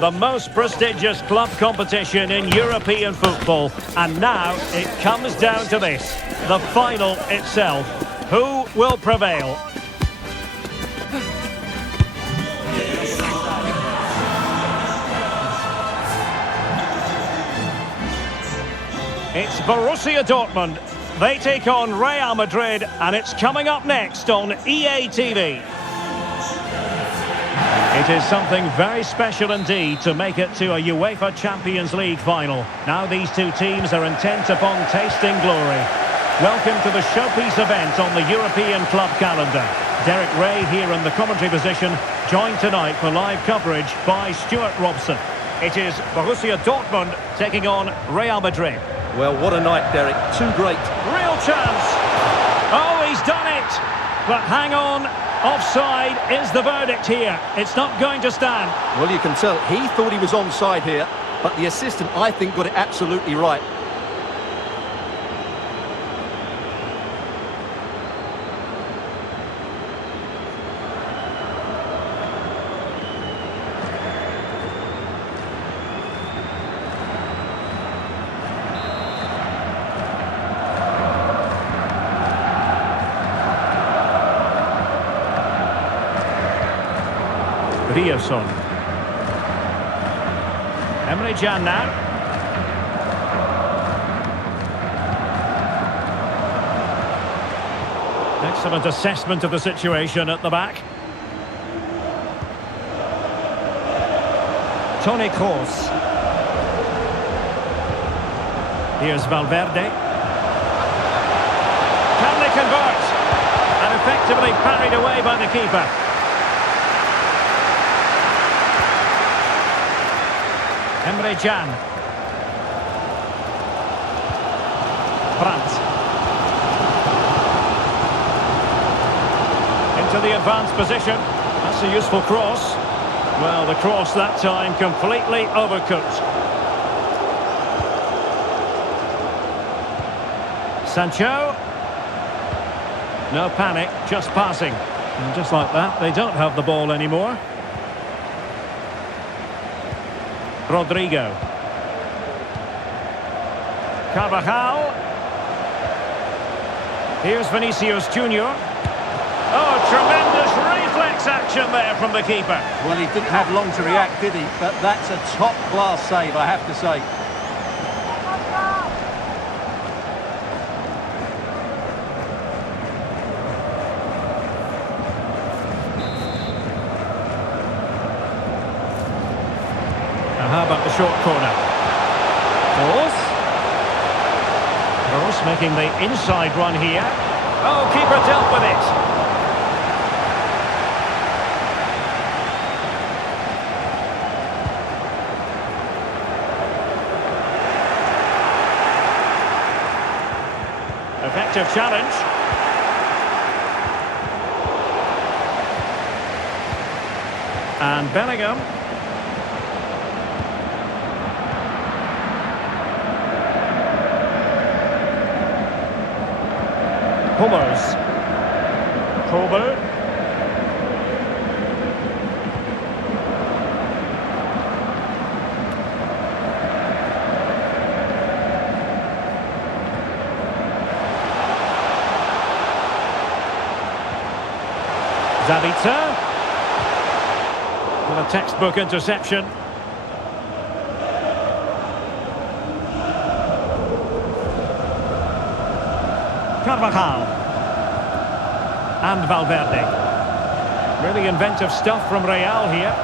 the most prestigious club competition in European football. And now it comes down to this, the final itself. Who will prevail? It's Borussia Dortmund. They take on Real Madrid, and it's coming up next on EA TV. It is something very special indeed to make it to a UEFA Champions League final. Now these two teams are intent upon tasting glory. Welcome to the showpiece event on the European club calendar. Derek Ray here in the commentary position, joined tonight for live coverage by Stuart Robson. It is Borussia Dortmund taking on Real Madrid. Well, what a night, Derek. Two great. Real chance. Oh, he's done it. But hang on. Offside is the verdict here. It's not going to stand. Well, you can tell he thought he was onside here, but the assistant, I think, got it absolutely right. Rioson. Emre Can now. Excellent assessment of the situation at the back. Toni Kroos. Here's Valverde. Can they convert? And effectively parried away by the keeper. Emre Can. Brandt. Into the advanced position. That's a useful cross. Well, the cross that time completely overcooked. Sancho. No panic, just passing. And just like that, they don't have the ball anymore. Rodrigo. Carvajal. Here's Vinicius Junior. Oh, tremendous reflex action there from the keeper. Well, he didn't have long to react, did he? But that's a top-class save, I have to say. How about the short corner? Kroos making the inside run here. Oh, keeper dealt with it. Effective challenge. And Bellingham. Hummels. Kobel. Zabitzer. With a textbook interception. Carvajal. And Valverde. Really inventive stuff from Real here.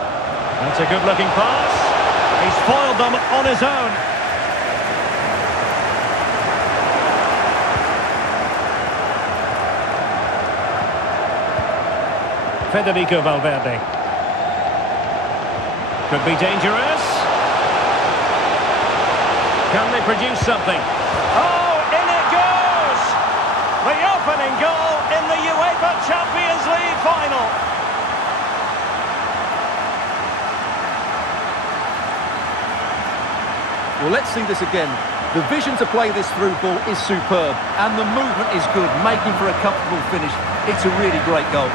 That's a good-looking pass. He's foiled them on his own. Federico Valverde. Could be dangerous. Can they produce something? Oh, in it goes! The opening goal in the UEFA Champions League final. Well, let's see this again. The vision to play this through ball is superb, and the movement is good, making for a comfortable finish. It's a really great goal.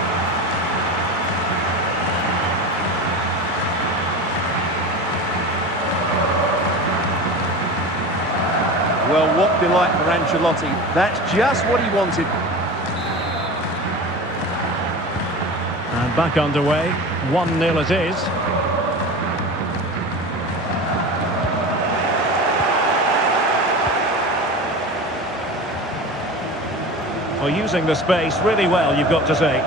Well, what delight for Ancelotti. That's just what he wanted. And back underway. 1-0 it is. Well, using the space really well, you've got to say.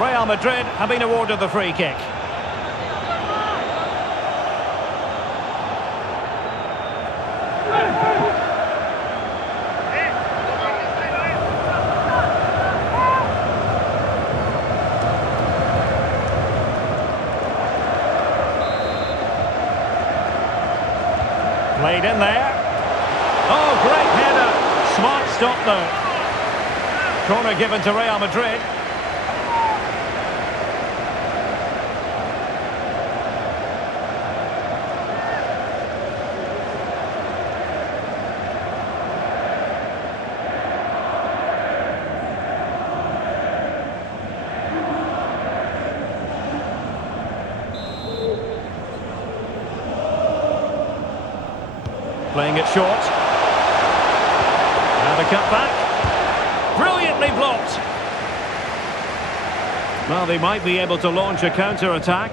Real Madrid have been awarded the free kick. Played in there. Oh, great header. Smart stop, though. Corner given to Real Madrid. Playing it short. Now the cut back. Brilliantly blocked. Well, they might be able to launch a counter-attack.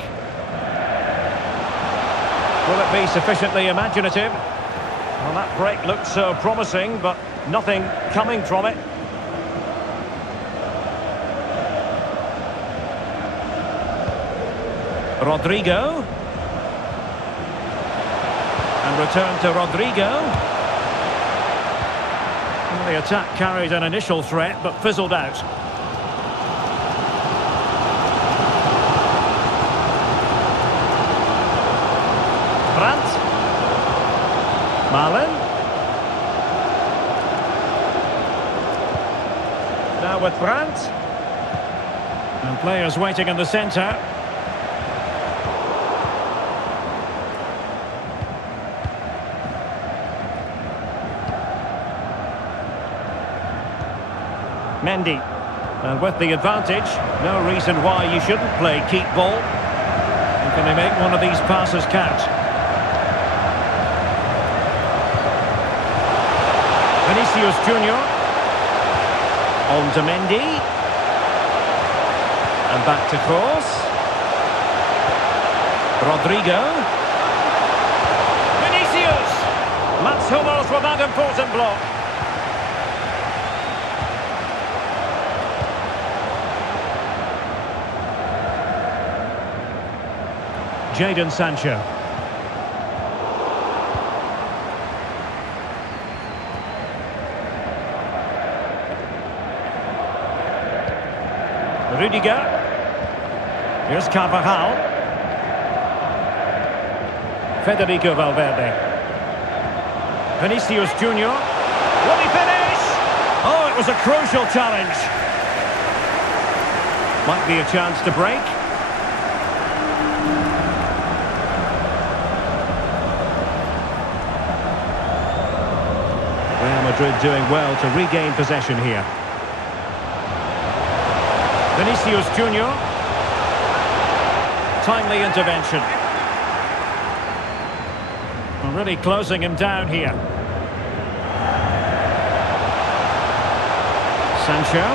Will it be sufficiently imaginative? Well, that break looked so promising, but nothing coming from it. Rodrigo. And return to Rodrigo. Well, the attack carried an initial threat, but fizzled out. Brandt. Malen. Now with Brandt. And players waiting in the centre. Mendy, and with the advantage, no reason why you shouldn't play keep ball. And can they make one of these passes count? Vinicius Junior, on to Mendy, and back to Kroos. Rodrigo, Vinicius, Mats Hummels with that important block. Jadon Sancho. Rudiger. Here's Carvajal. Federico Valverde. Vinicius Junior. Will he finish? Oh, it was a crucial challenge. Might be a chance to break. Madrid doing well to regain possession here. Vinicius Junior. Timely intervention. Really closing him down here. Sancho.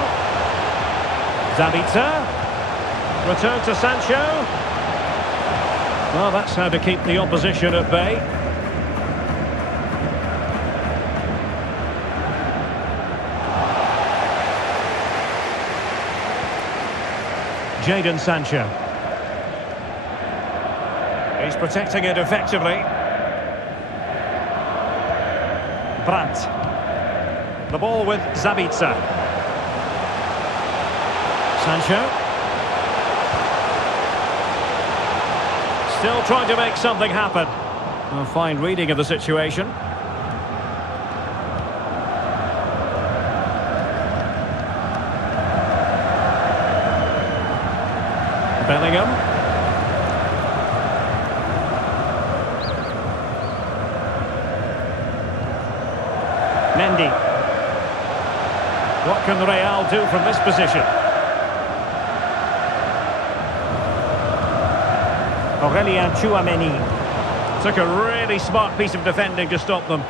Zabitzer. Return to Sancho. Well, that's how to keep the opposition at bay. Jadon Sancho. He's protecting it effectively. Brandt. The ball with Zabitzer. Sancho. Still trying to make something happen. A fine reading of the situation. Bellingham. Mendy. What can Real do from this position? Aurelien Tchouameni. Took a really smart piece of defending to stop them.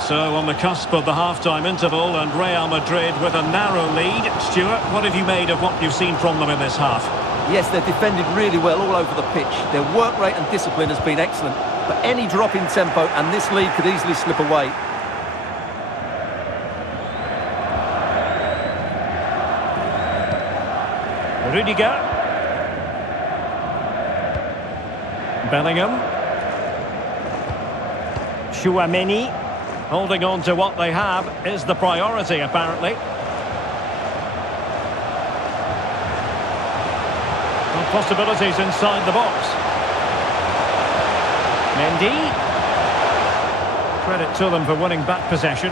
So on the cusp of the half-time interval, and Real Madrid with a narrow lead. Stuart, what have you made of what you've seen from them in this half? Yes, they're defended really well all over the pitch. Their work rate and discipline has been excellent. But any drop in tempo and this lead could easily slip away. Rudiger. Bellingham. Chouameni. Holding on to what they have is the priority, apparently. Well, possibilities inside the box. Mendy. Credit to them for winning back possession.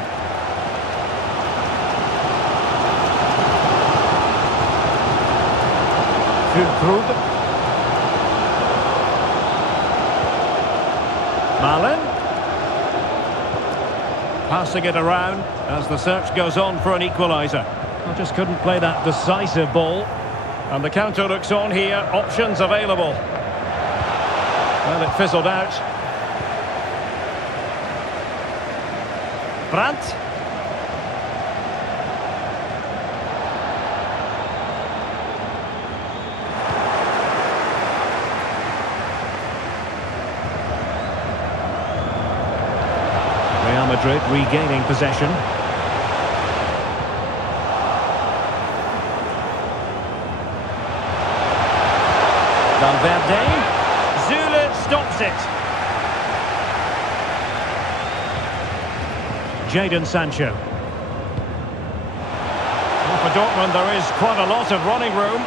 Füllkrug. Malen. Passing it around as the search goes on for an equaliser. I just couldn't play that decisive ball. And the counter looks on here. Options available. Well, it fizzled out. Brandt. Real Madrid regaining possession. Valverde. Zule stops it. Jadon Sancho. Well, for Dortmund there is quite a lot of running room.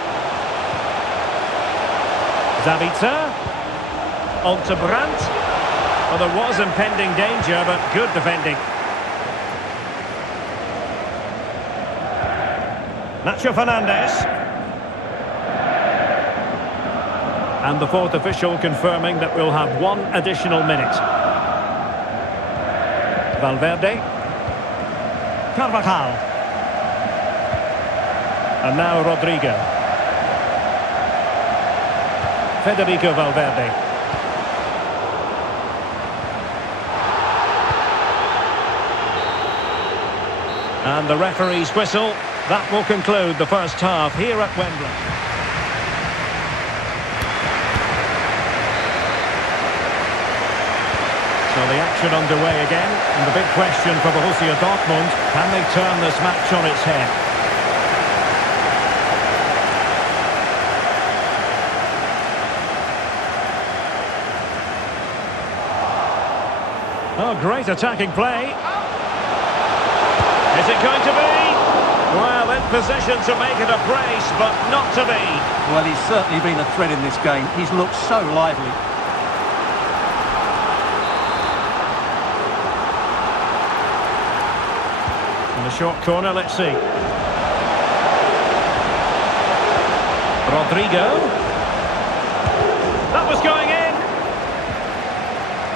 Zabitzer. On to Brandt. Well, there was impending danger, but good defending. Nacho Fernandez. And the fourth official confirming that we'll have one additional minute. Valverde. Carvajal. And now Rodrigo. Federico Valverde. And the referee's whistle. That will conclude the first half here at Wembley. So the action underway again, and the big question for Borussia Dortmund, can they turn this match on its head? Oh, great attacking play. Is it going to be? Well, in position to make it a brace, but not to be. Well, he's certainly been a threat in this game. He's looked so lively. In the short corner, let's see. Rodrigo. That was going in.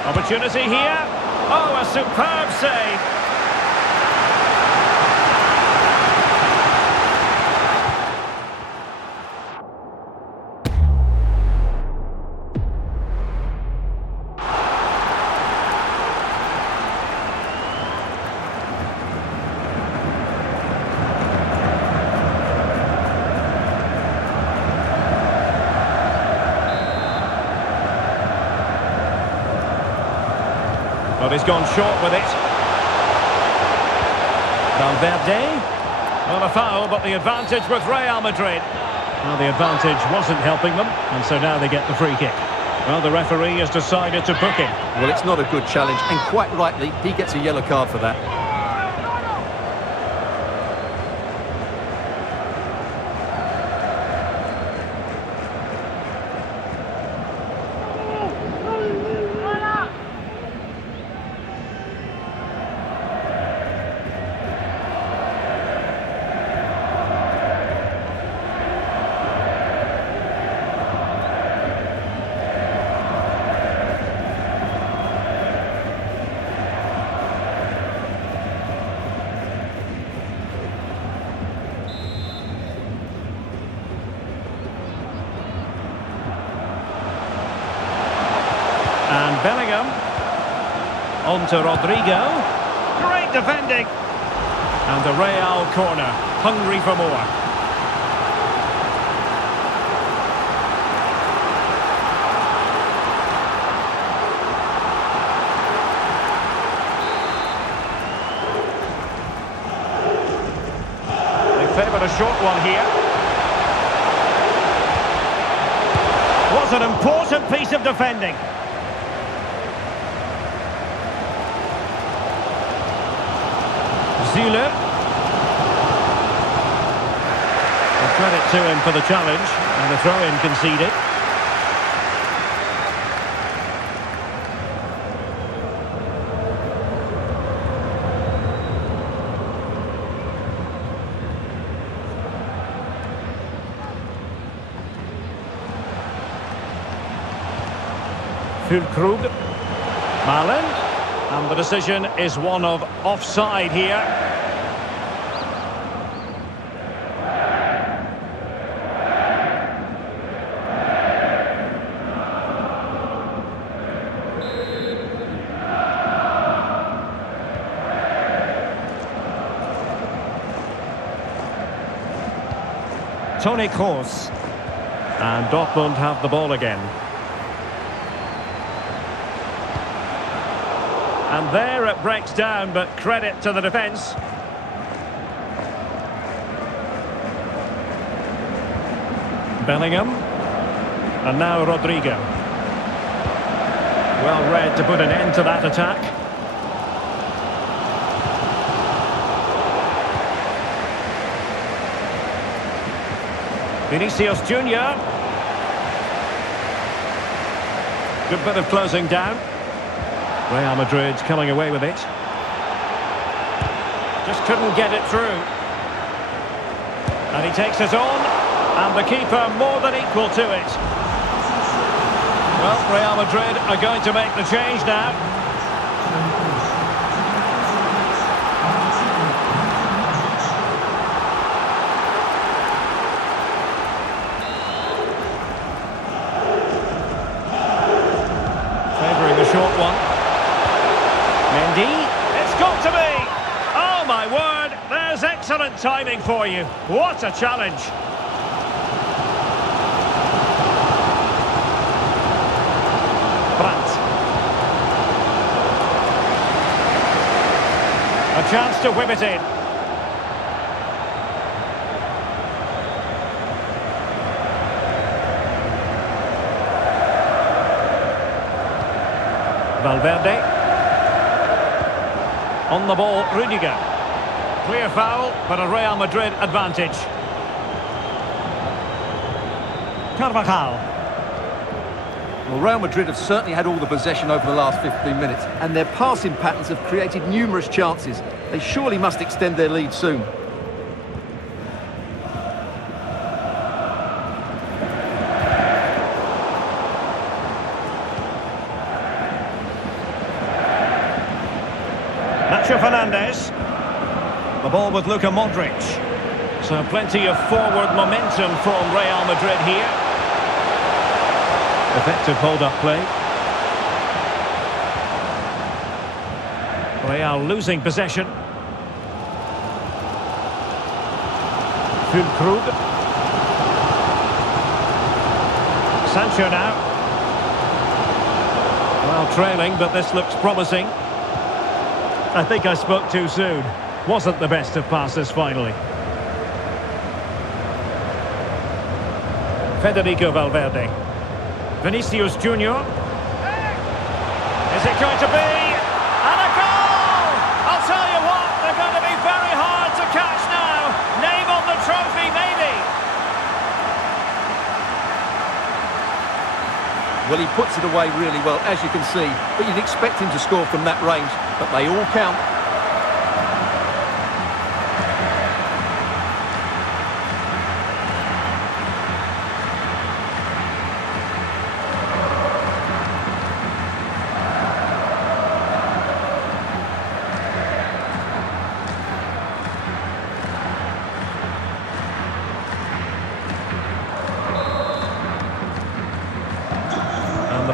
Opportunity here. Oh, a superb save. But he's gone short with it. Valverde. Well, a foul, but the advantage with Real Madrid. Well, the advantage wasn't helping them, and so now they get the free kick. Well, the referee has decided to book him. Well, it's not a good challenge, and quite rightly, he gets a yellow card for that. Bellingham. On to Rodrigo. Great defending. And a Real corner. Hungry for more. They favour a short one here. Was an important piece of defending. Zule. Credit to him for the challenge, and the throw-in conceded. Füllkrug. Malen. And the decision is one of offside here. Toni Kroos. And Dortmund have the ball again. And there it breaks down, but credit to the defence. Bellingham. And now Rodrigo. Well read to put an end to that attack. Vinicius Junior. Good bit of closing down. Real Madrid coming away with it. Just couldn't get it through. And he takes it on. And the keeper more than equal to it. Well, Real Madrid are going to make the change now. Favouring the short one. Mendy. It's got to be! Oh, my word! There's excellent timing for you. What a challenge! Brandt. A chance to whip it in. Valverde. On the ball, Rudiger. Clear foul, but a Real Madrid advantage. Carvajal. Well, Real Madrid have certainly had all the possession over the last 15 minutes, and their passing patterns have created numerous chances. They surely must extend their lead soon. Fernandez. The ball with Luka Modric. So plenty of forward momentum from Real Madrid here. Effective hold-up play. Real losing possession. Füllkrug. Sancho now. Well, trailing, but this looks promising. I think I spoke too soon. Wasn't the best of passes finally. Federico Valverde. Vinicius Junior. Is it going to be? And a goal! I'll tell you what, they're going to be very hard to catch now. Name on the trophy, maybe. Well, he puts it away really well, as you can see, but you'd expect him to score from that range, but they all count.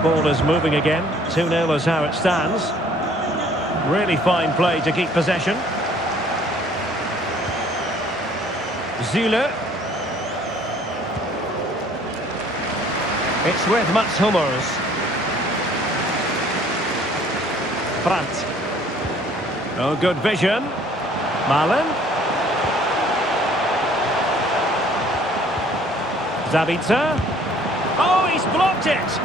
Ball is moving again. 2-0 is how it stands. Really fine play to keep possession. Zule. It's with Mats Hummels. Brandt. Oh, good vision. Malen. Zabitzer. Oh, he's blocked it.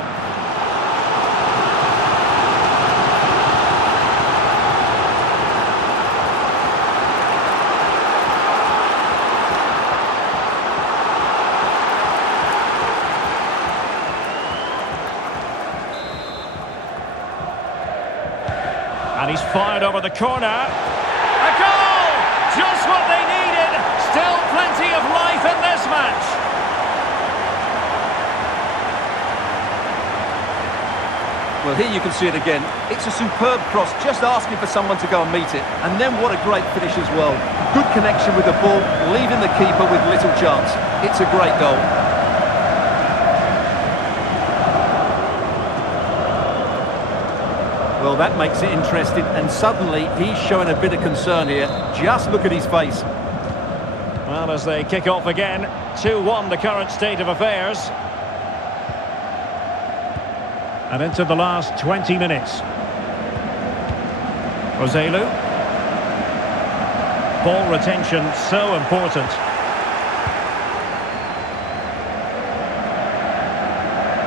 And he's fired over the corner. A goal! Just what they needed. Still plenty of life in this match. Well, here you can see it again. It's a superb cross, just asking for someone to go and meet it. And then what a great finish as well. Good connection with the ball, leaving the keeper with little chance. It's a great goal. Well, that makes it interesting, and suddenly he's showing a bit of concern here. Just look at his face. Well, as they kick off again, 2-1 the current state of affairs. And into the last 20 minutes. Roselu. Ball retention so important.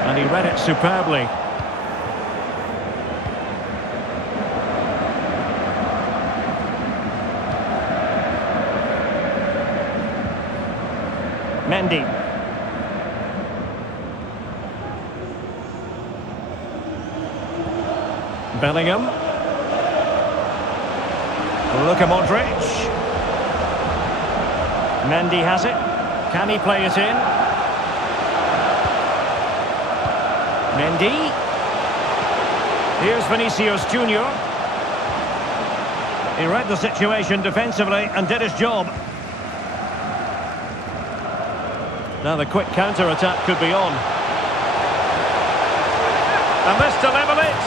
And he read it superbly. Mendy. Bellingham. Luka Modric. Mendy has it. Can he play it in? Mendy. Here's Vinicius Junior. He read the situation defensively and did his job. Now the quick counter-attack could be on. And this to level it.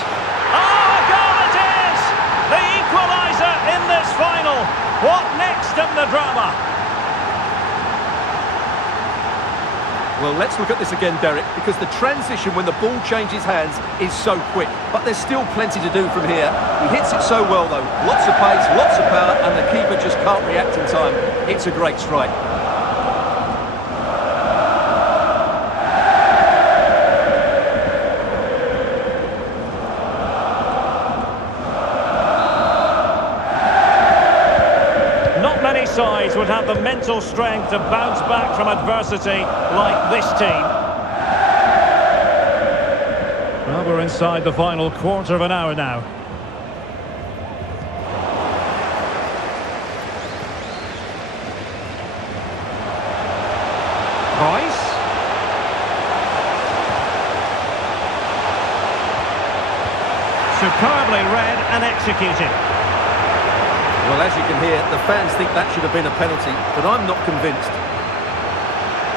Oh, a goal it is! The equaliser in this final. What next in the drama? Well, let's look at this again, Derek, because the transition when the ball changes hands is so quick. But there's still plenty to do from here. He hits it so well, though. Lots of pace, lots of power, and the keeper just can't react in time. It's a great strike. Many sides would have the mental strength to bounce back from adversity like this team. Well, we're inside the final quarter of an hour now. Royce. Superbly read and executed. Well, as you can hear, the fans think that should have been a penalty, but I'm not convinced.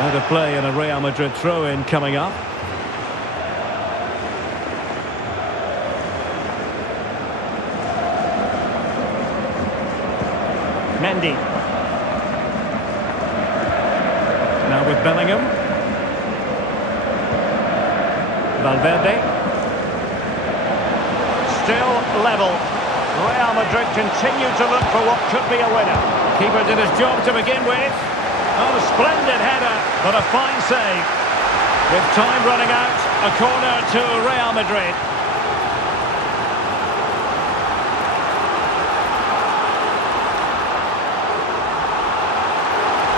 Out of play and a Real Madrid throw-in coming up. Mendy. Now with Bellingham. Valverde. Still level. Real Madrid continue to look for what could be a winner. Keeper did his job to begin with. Oh, a splendid header, but a fine save. With time running out, a corner to Real Madrid.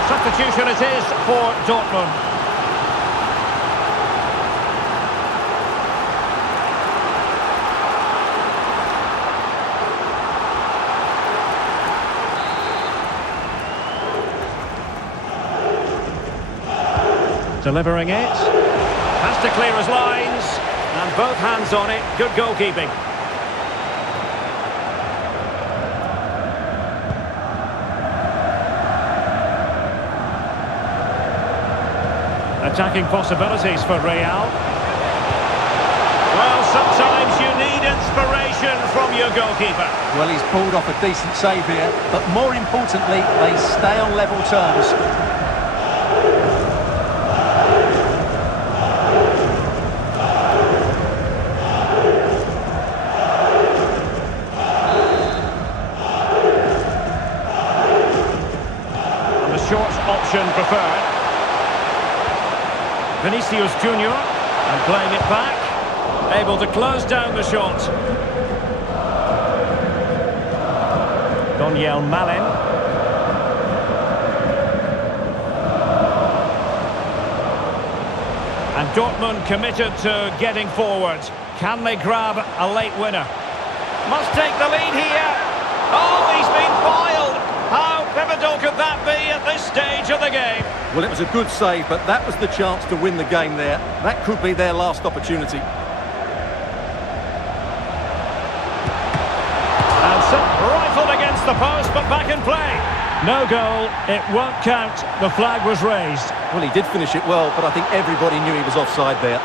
Substitution it is for Dortmund. Delivering it. Has to clear his lines. And both hands on it. Good goalkeeping. Attacking possibilities for Real. Well, sometimes you need inspiration from your goalkeeper. Well, he's pulled off a decent save here, but more importantly, they stay on level terms. And the short option preferred. Vinicius Junior, and playing it back. Able to close down the shot. Daniel Malin. And Dortmund committed to getting forward. Can they grab a late winner? Must take the lead here. Oh, he's been foiled. How pivotal could that be at this stage of the game? Well, it was a good save, but that was the chance to win the game there. That could be their last opportunity. Rifled against the post, but back in play. No goal, it won't count. The flag was raised. Well, he did finish it well, but I think everybody knew he was offside there.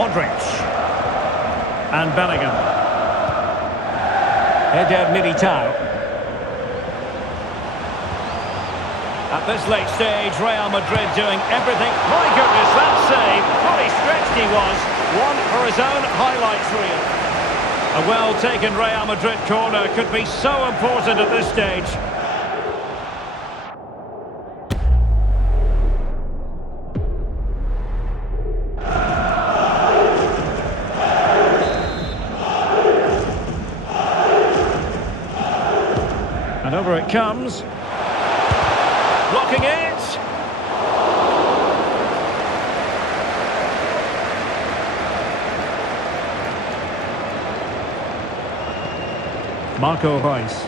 Modric. And Bellingham. Eder Militao. At this late stage, Real Madrid doing everything. My goodness, that save. Fully stretched he was. One for his own highlights reel. A well-taken Real Madrid corner could be so important at this stage. And over it comes. Blocking it. Marco Reus.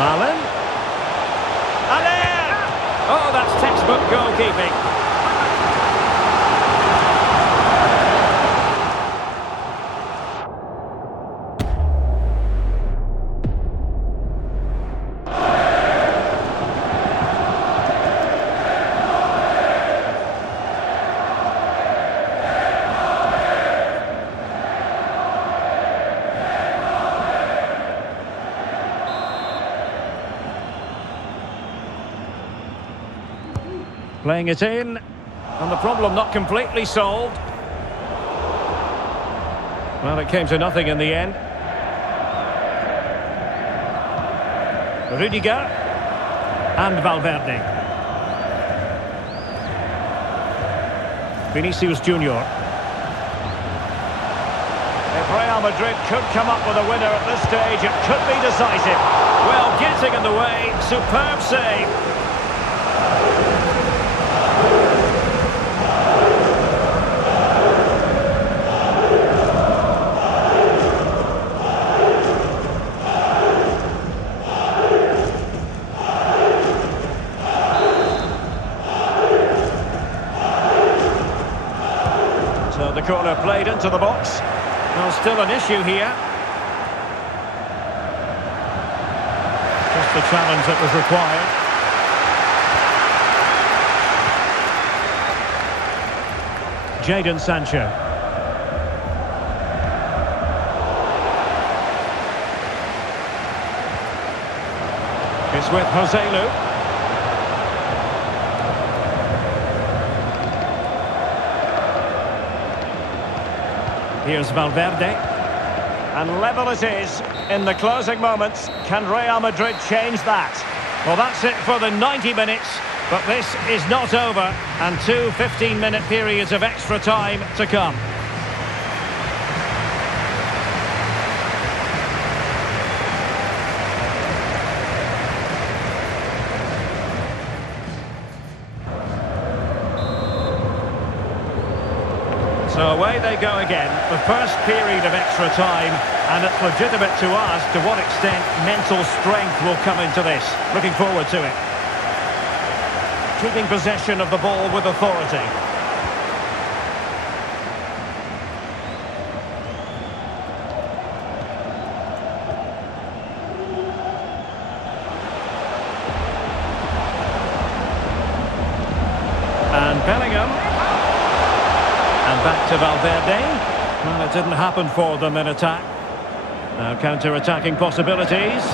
Malin. Aller! Oh, that's textbook goalkeeping. Playing it in, and the problem not completely solved. Well, it came to nothing in the end. Rudiger and Valverde. Vinicius Junior. If Real Madrid could come up with a winner at this stage, it could be decisive. Well, getting in the way, superb save. So the corner played into the box. Well, still an issue here. Just the challenge that was required. Jadon Sancho. It's with Joselu. Here's Valverde. And level it is in the closing moments. Can Real Madrid change that? Well, that's it for the 90 minutes. But this is not over. And two 15-minute periods of extra time to come. So away they go again, the first period of extra time, and it's legitimate to ask to what extent mental strength will come into this. Looking forward to it. Keeping possession of the ball with authority. And Bellingham. And back to Valverde. Well, it didn't happen for them in attack. Now counter-attacking possibilities.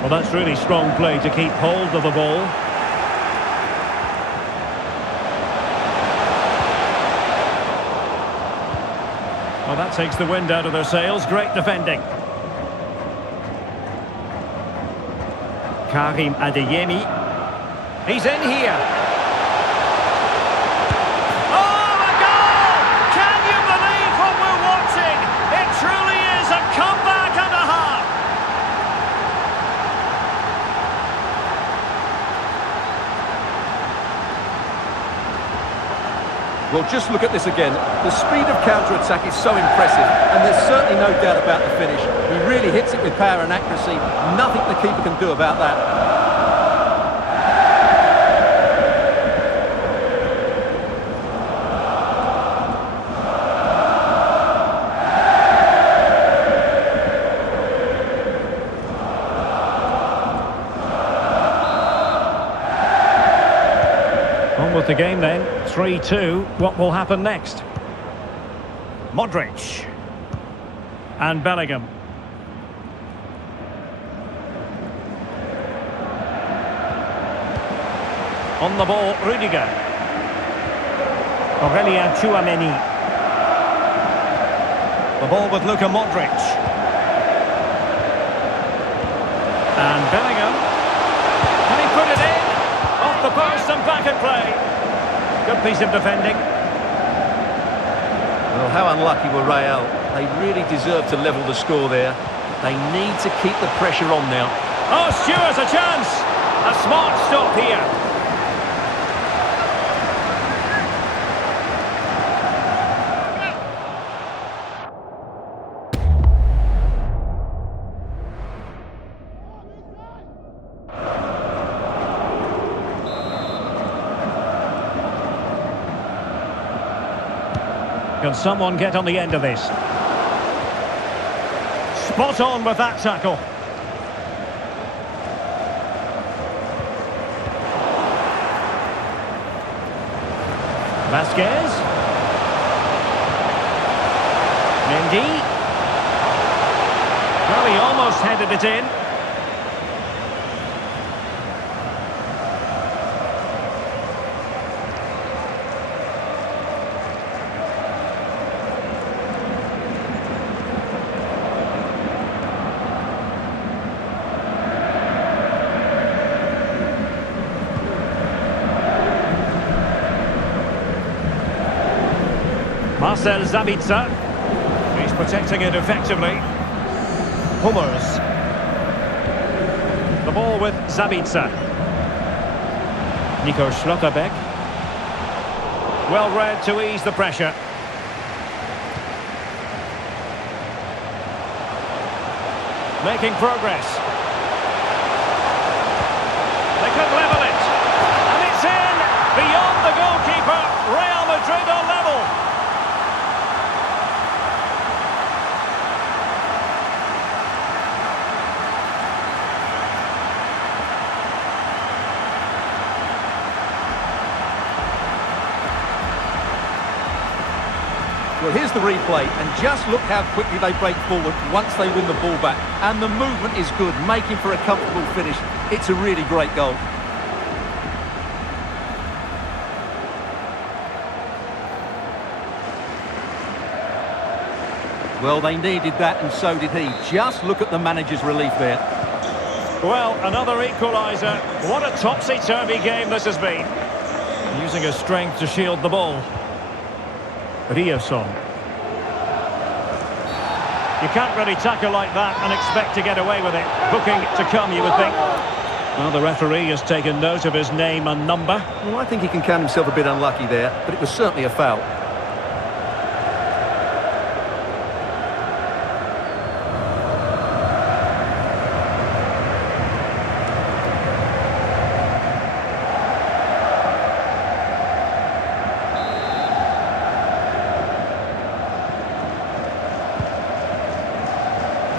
Well, that's really strong play to keep hold of the ball. Well, that takes the wind out of their sails. Great defending. Karim Adeyemi. He's in here. Oh, a goal! Can you believe what we're watching? It truly is a comeback and a half. Well, just look at this again. The speed of counter-attack is so impressive, and there's certainly no doubt about the finish. He really hits it with power and accuracy. Nothing the keeper can do about that. On with the game then, 3-2. What will happen next? Modric. And Bellingham. On the ball, Rudiger. Aurelien Tchouameni. The ball with Luka Modric. And Bellingham. Can he put it in? Off the post and back at play. Good piece of defending. Well, how unlucky were Real. They really deserve to level the score there. They need to keep the pressure on now. Oh, Stewart's a chance. A smart stop here. Can someone get on the end of this? Spot on with that tackle. Vasquez. Mendy. Well, he almost headed it in. Marcel Sabitzer. He's protecting it effectively. Hummers. The ball with Sabitzer. Nico Schlotterbeck. Well read to ease the pressure. Making progress. They could level it. And it's in! Beyond the goalkeeper. Real Madrid are level. Well, here's the replay, and just look how quickly they break forward once they win the ball back. And the movement is good, making for a comfortable finish. It's a really great goal. Well, they needed that, and so did he. Just look at the manager's relief there. Well, another equaliser. What a topsy-turvy game this has been. Using his strength to shield the ball. Riosson. You can't really tackle like that and expect to get away with it. Booking to come, you would think. Well, the referee has taken note of his name and number. Well, I think he can count himself a bit unlucky there, but it was certainly a foul.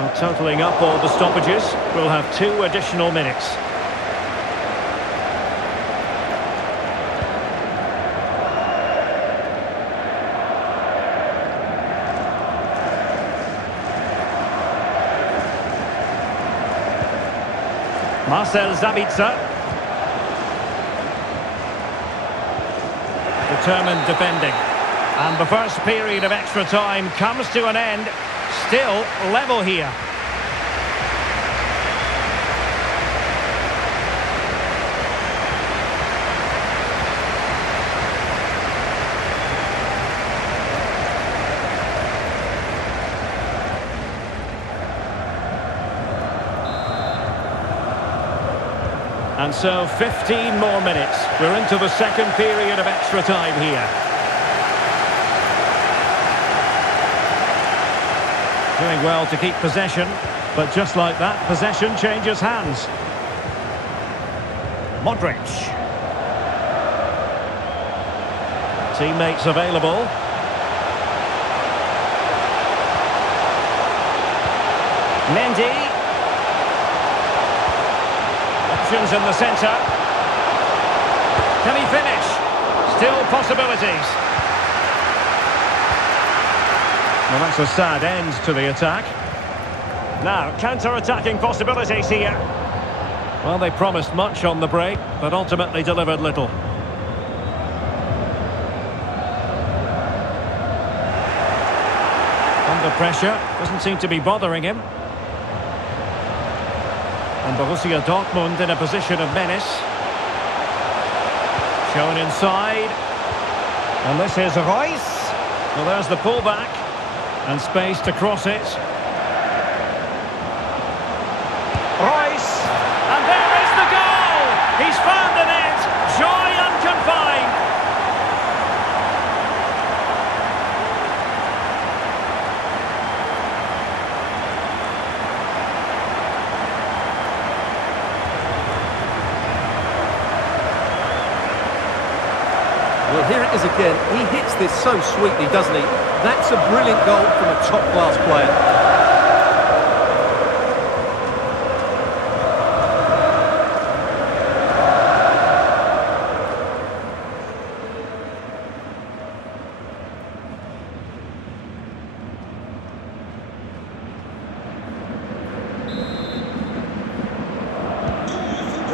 Well, totalling up all the stoppages, we'll have 2 additional minutes. Marcel Sabitzer. Determined defending. And the first period of extra time comes to an end. Still level here. And so 15 more minutes. We're into the second period of extra time here. Doing well to keep possession, but just like that, possession changes hands. Modric. Teammates available. Mendy. Options in the centre. Can he finish? Still possibilities. Well, that's a sad end to the attack. Now, counter-attacking possibilities here. Well, they promised much on the break, but ultimately delivered little. Under pressure, doesn't seem to be bothering him. And Borussia Dortmund in a position of menace. Shown inside. And this is Reus. Well, there's the pullback. And space to cross it. Reus. And there is the goal! He's found the net. Joy unconfined. Well, here it is again. He hits this so sweetly, doesn't he? That's a brilliant goal from a top-class player.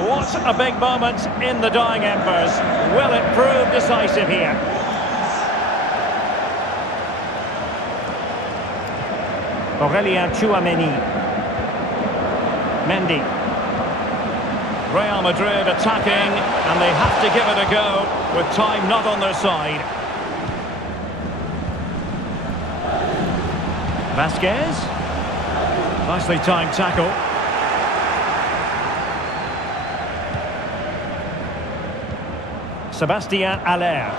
What a big moment in the dying embers. Will it prove decisive here? Aurelien Tchouameni. Mendy. Real Madrid attacking, and they have to give it a go with time not on their side. Vasquez. Nicely timed tackle. Sébastien Haller.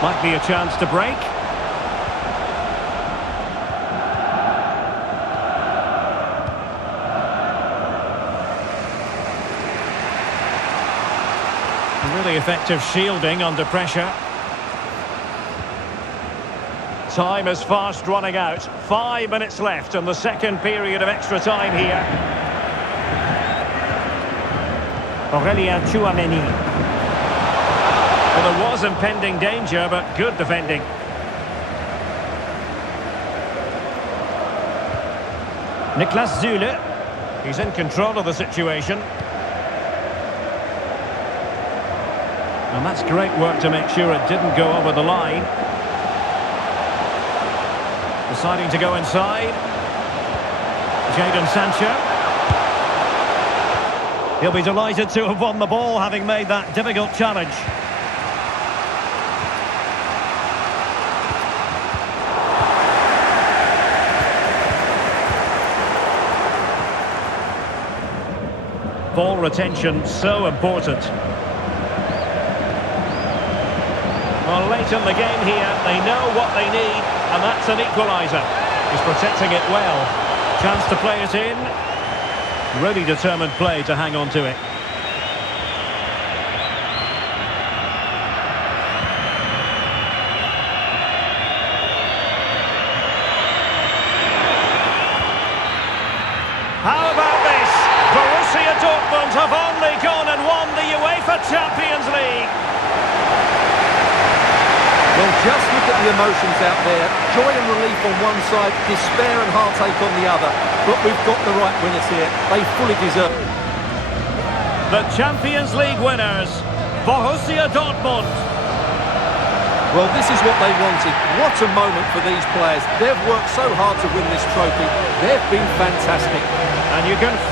Might be a chance to break. Really effective shielding under pressure. Time is fast running out. 5 minutes left in the second period of extra time here. Aurelien Tchouameni. Well, there was impending danger, but good defending. Niklas Süle. He's in control of the situation. And that's great work to make sure it didn't go over the line. Deciding to go inside. Jadon Sancho. He'll be delighted to have won the ball, having made that difficult challenge. Ball retention so important. Well, late in the game here, they know what they need, and that's an equaliser. He's protecting it well. Chance to play it in. Really determined play to hang on to it. How about this? Borussia Dortmund have only gone and won the UEFA Champions League. Well, just look at the emotions out there. Joy and relief on one side, despair and heartache on the other. But we've got the right winners here. They fully deserve it. The Champions League winners, Borussia Dortmund. Well, this is what they wanted. What a moment for these players. They've worked so hard to win this trophy. They've been fantastic. And you can feel